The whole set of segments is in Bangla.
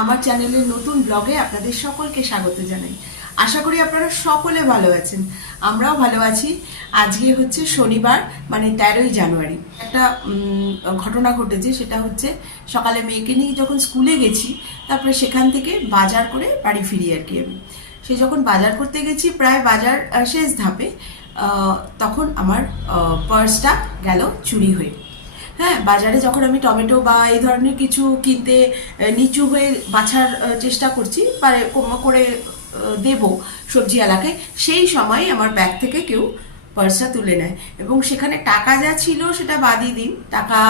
আমার চ্যানেলের নতুন ব্লগে আপনাদের সকলকে স্বাগত জানাই। আশা করি আপনারা সকলে ভালো আছেন। আমরাও ভালো আছি। আজকে হচ্ছে শনিবার মানে তেরোই জানুয়ারি। একটা ঘটনা ঘটেছে, সেটা হচ্ছে সকালে মেয়েকে নিয়ে যখন স্কুলে গেছি, তারপরে সেখান থেকে বাজার করে বাড়ি ফিরি আর কি আমি। সে যখন বাজার করতে গেছি, প্রায় বাজার শেষ ধাপে তখন আমার পার্সটা গেল চুরি হয়ে। হ্যাঁ বাজারে যখন আমি টমেটো বা এই ধরনের কিছু কিনতে নিচু হয়ে বাছার চেষ্টা করছি, পারে করে দেব সবজি এলাকায়, সেই সময় আমার ব্যাগ থেকে কেউ পার্সটা তুলে নেয়। এবং সেখানে টাকা যা ছিল সেটা বাদই দিন। টাকা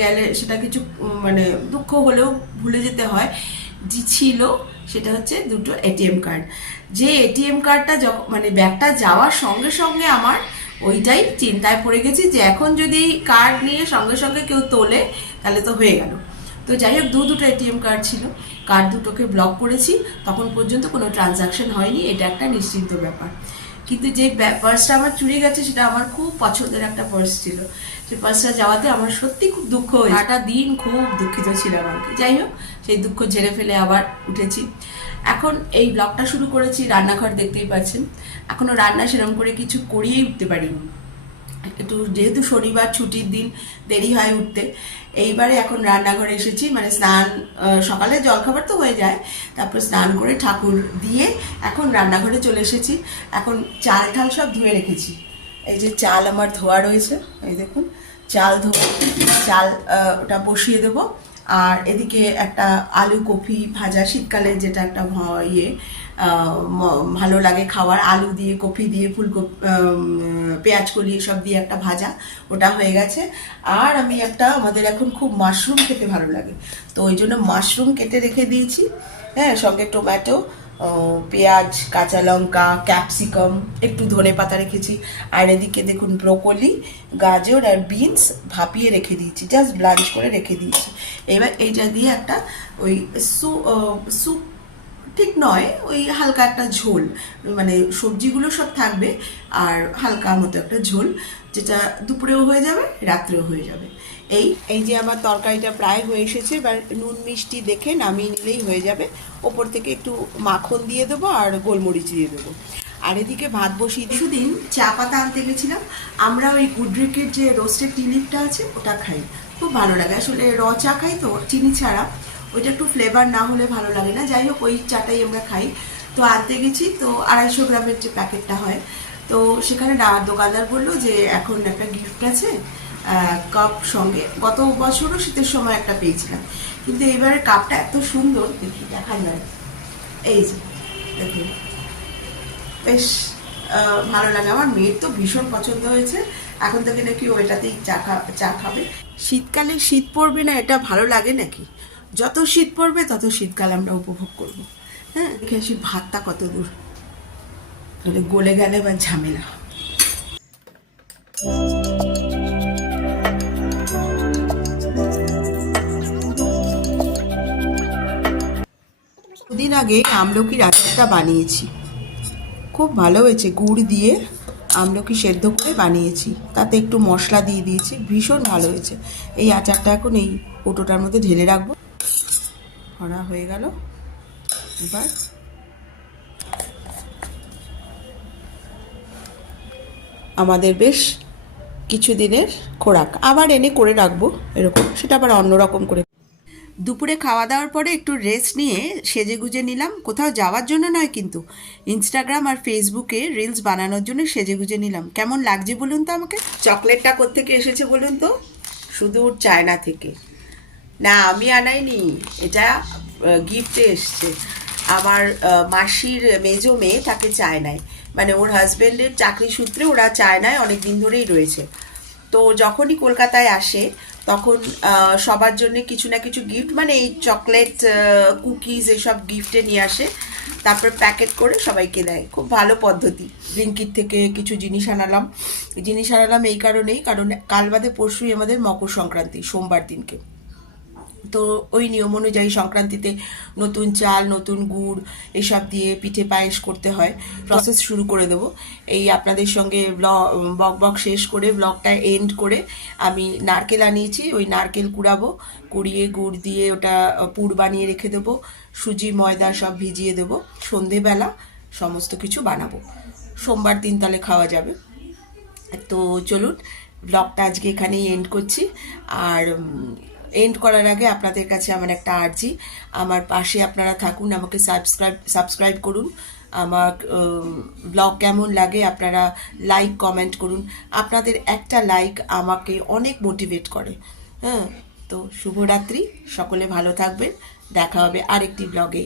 গেলে সেটা কিছু মানে দুঃখ হলেও ভুলে যেতে হয়। যে ছিল সেটা হচ্ছে দুটো এটিএম কার্ড। যে এটিএম কার্ডটা যখন মানে ব্যাগটা যাওয়ার সঙ্গে সঙ্গে আমার ওইটাই চিন্তায় পড়ে গেছি যে এখন যদি কার্ড নিয়ে সঙ্গে সঙ্গে কেউ তোলে, তাহলে তো হয়ে গেল। তো যাই হোক, দু দুটো এটিএম কার্ড ছিল। কার্ড দুটোকে ব্লক করেছি। তখন পর্যন্ত কোনো ট্রানজাকশন হয়নি। এটা একটা নিশ্চিন্ত ব্যাপার। কিন্তু যে পার্সটা আমার চুরি গেছে, সেটা আমার খুব পছন্দের একটা পার্স ছিল। সেই পার্সটা যাওয়াতে আমার সত্যি খুব দুঃখ হয়েছে। সারাটা দিন খুব দুঃখিত ছিল কি। যাই হোক, সেই দুঃখ ঝেড়ে ফেলে আবার উঠেছি। এখন এই ব্লগটা শুরু করেছি, রান্নাঘর দেখতেই পাচ্ছেন। এখনও রান্না সেরকম করে কিছু করিয়েই উঠতে পারিনি। একটু যেহেতু শনিবার ছুটির দিন, দেরি হয় উঠতে। এইবারে এখন রান্নাঘরে এসেছি মানে স্নান সকালে জলখাবার তো হয়ে যায়, তারপর স্নান করে ঠাকুর দিয়ে এখন রান্নাঘরে চলে এসেছি। এখন চাল ঠাল সব ধুয়ে রেখেছি। এই যে চাল আমার ধোয়া রয়েছে, এই দেখুন, চাল ধোয়া, চাল ওটা বসিয়ে দেবো। আর এদিকে একটা আলু কপি ভাজা শীতকালে যেটা একটা ইয়ে ভালো লাগে খাওয়ার আলু দিয়ে কপি দিয়ে ফুলকপি পেঁয়াজ কলি সব দিয়ে একটা ভাজা ওটা হয়ে গেছে। আর আমি একটা আমাদের এখন খুব মাশরুম খেতে ভালো লাগে। তো ওই জন্য মাশরুম কেটে রেখে দিয়েছি। হ্যাঁ সঙ্গে আহ, পেঁয়াজ, কাঁচা লঙ্কা ক্যাপসিকাম একটু ধনে পাতা রেখেছি। আর এদিকে দেখুন ব্রোকলি গাজর আর বিনস ভাপিয়ে রেখে দিয়েছি। জাস্ট ব্লাঞ্চ করে রেখে দিয়েছি। এবার এইটা দিয়ে একটা ওই সু স্যুপ ঠিক নয় ওই হালকা একটা ঝোল মানে সবজিগুলো সব থাকবে আর হালকা মতো একটা ঝোল যেটা দুপুরেও হয়ে যাবে রাত্রেও হয়ে যাবে। এই এই যে আমার তরকারিটা প্রায় হয়ে এসেছে এবার নুন মিষ্টি দেখে নামিয়ে নিলেই হয়ে যাবে। ওপর থেকে একটু মাখন দিয়ে দেবো আর গোলমরিচ দিয়ে দেবো। আর এদিকে ভাত বসিয়ে দিয়ে দিন চা পাতা আনতে গেছিলাম আমরা ওই গুডরিকের যে রোস্টেড টিলিপটা আছে ওটা খাই। খুব ভালো লাগে। আসলে র চা খাই তো চিনি ছাড়া। ওইটা একটু ফ্লেভার না হলে ভালো লাগে না। যাই হোক, ওই চাটাই আমরা খাই। তো আনতে গেছি, তো আড়াইশো গ্রামের যে প্যাকেটটা হয়, তো সেখানে দোকানদার বলল যে এখন একটা গিফট আছে কাপ সঙ্গে। গত বছরও শীতের সময় একটা পেয়েছিলাম। কিন্তু এবারে কাপটা এত সুন্দর, দেখি দেখা যায় এই যে, দেখুন। বেশ ভালো লাগে। আমার মেয়ের তো ভীষণ পছন্দ হয়েছে। এখন থেকে নাকি ওইটাতেই চা খা- চা খাবে। শীতকালে শীত পড়বে না, এটা ভালো লাগে নাকি? যত শীত পড়বে, তত শীতকাল আমরা উপভোগ করব। হ্যাঁ? দেখে আসি ভাতটা কত দূর। তাহলে গলে গেলে বা ঝামেলা। দুদিন আগে আমলকির আচারটা বানিয়েছি। খুব ভালো হয়েছে। গুড় দিয়ে আমলকি সেদ্ধ করে বানিয়েছি। তাতে একটু মশলা দিয়ে দিয়েছি। ভীষণ ভালো হয়েছে। এই আচারটা এখন এই কৌটোটার মধ্যে ঢেলে রাখব। ভরা হয়ে গেল। এবার আমাদের বেশ কিছু দিনের খোরাক। আবার এনে করে রাখব এরকম, সেটা আবার অন্যরকম করে। দুপুরে খাওয়া দাওয়ার পরে একটু রেস্ট নিয়ে সেজে গুজে নিলাম। কোথাও যাওয়ার জন্য নয় কিন্তু ইনস্টাগ্রাম আর ফেসবুকে রিলস বানানোর জন্য সেজে গুজে নিলাম। কেমন লাগছে বলুন তো আমাকে? চকলেটটা কোত্থেকে এসেছে বলুন তো? সুদূর চায়না থেকে। না, আমি আনাইনি। এটা গিফটে এসছে। আমার মাসির মেজো মেয়ে তাকে চায় নাই। মানে ওর হাজবেন্ডের চাকরি সূত্রে ওরা চায় নাই অনেক দিন ধরেই রয়েছে। তো যখনই কলকাতায় আসে, তখন সবার জন্য কিছু না কিছু গিফট মানে এই চকলেট কুকিজ এসব গিফটে নিয়ে আসে। তারপর প্যাকেট করে সবাইকে দেয়। খুব ভালো পদ্ধতি। ব্লিঙ্কিট থেকে কিছু জিনিস আনালাম। জিনিস আনালাম এই কারণেই, কারণ কাল বাদে পরশুই আমাদের মকর সংক্রান্তি, সোমবার দিনকে। তো ওই নিয়ম অনুযায়ী সংক্রান্তিতে নতুন চাল, নতুন গুড় এসব দিয়ে পিঠে পায়েস করতে হয়। প্রসেস শুরু করে দেবো। এই আপনাদের সঙ্গে বক বক শেষ করে ব্লগটা এন্ড করে আমি নারকেল আনিয়েছি। ওই নারকেল কুড়াবো, কুড়িয়ে গুড় দিয়ে ওটা পুর বানিয়ে রেখে দেবো, সুজি, ময়দা সব ভিজিয়ে দেবো, সন্ধেবেলা সমস্ত কিছু বানাবো। সোমবার দিন তাহলে খাওয়া যাবে। তো চলুন ব্লগটা আজকে এখানেই এন্ড করছি। আর এন্ড করার আগে আপনাদের কাছে আমার একটা আর্জি আমার পাশে আপনারা থাকুন, আমাকে সাবস্ক্রাইব সাবস্ক্রাইব করুন। আমার ব্লগ কেমন লাগে আপনারা লাইক কমেন্ট করুন। আপনাদের একটা লাইক আমাকে অনেক মোটিভেট করে। হ্যাঁ তো শুভরাত্রি, সকলে ভালো থাকবেন। দেখা হবে আরেকটি ব্লগে